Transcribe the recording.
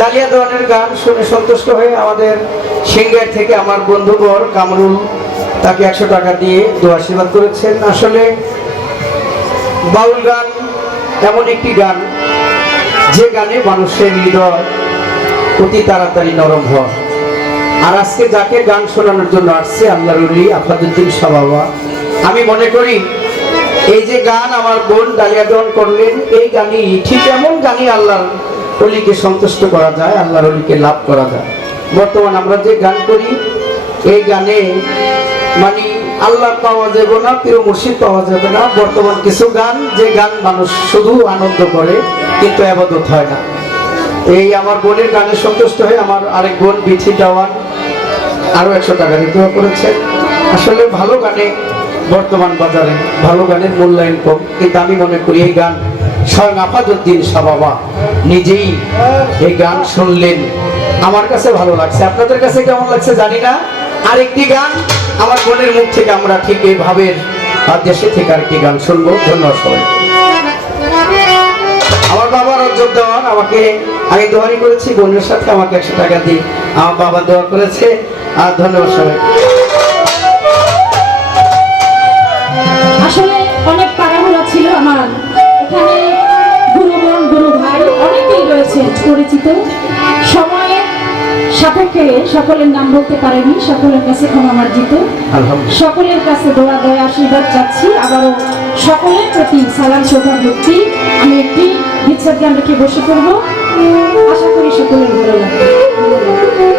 Dahlia দেওয়ানের গান শুনে সন্তুষ্ট হয়ে আমাদের সিঙ্গার থেকে আমার বন্ধুবর কামরুল তাকে একশো টাকা দিয়ে দু আশীর্বাদ করেছেন। আসলে বাউল গান এমন একটি গান, যে গানে মানুষের হৃদয় অতি তাড়াতাড়ি নরম হয়। আর আজকে যাকে গান শোনানোর জন্য আসছে আল্লাহ রুলি আফাদুদ্দিন সাবাবা আমি মনে করি এই যে গান আমার বোন ডালিয়া দন করলেন, এই গানই ঠিক এমন গানই আল্লাহ অলিকে সন্তুষ্ট করা যায়, আল্লাহর অলিকে লাভ করা যায়। বর্তমান আমরা যে গান করি, এই গানে মানে আল্লাহ পাওয়া যাবে না, প্রিয় মুর্শিদ পাওয়া যাবে না। বর্তমান কিছু গান, যে গান মানুষ শুধু আনন্দ করে, কিন্তু আবাদত হয় না। এই আমার বোনের গানে সন্তুষ্ট হয়ে আমার আরেক বোন বিথি দেওয়ান আরও একশো টাকা দিতে করেছে। আসলে ভালো গানে বর্তমান বাজারে ভালো গানের মূল্যায়ন কম, কিন্তু আমি মনে করি এই গান স্বয়ং আফাদুদ্দিন সাবাবা, নিজেই এই গান শুনলেন। আমার কাছে ভালো লাগছে। আপনাদের কাছে কেমন লাগছে জানি না। আরেকটি গান, আমার বোনের মুখ থেকে আমরা ঠিক এই ভাবের দেশে থেকে আরেকটি গান শুনব। ধন্যবাদ সবাই। আমার বাবার রঞ্জন দেওয়ান আমাকে, আমি দোয়ারি করেছি, বোনের সাথে আমাকে একশো টাকা দিই আমার বাবা দোয়া করেছে। আর ধন্যবাদ সবাই। আসলে অনেক তাড়াহুড়া ছিল আমার। পরিচিত। সময়ের সাপেক্ষে সকলের নাম বলতে পারেনি সকলের কাছে ক্ষমা মার্জিত। সকলের কাছে দোয়া দয়া আশীর্বাদ চাচ্ছি। আবারও সকলের প্রতি সালাম শ্রদ্ধা ভক্তি। আমি একটি বিচ্ছেদ গান রেখে বসে পড়ব? আশা করি সকলের ভালো লাগবে।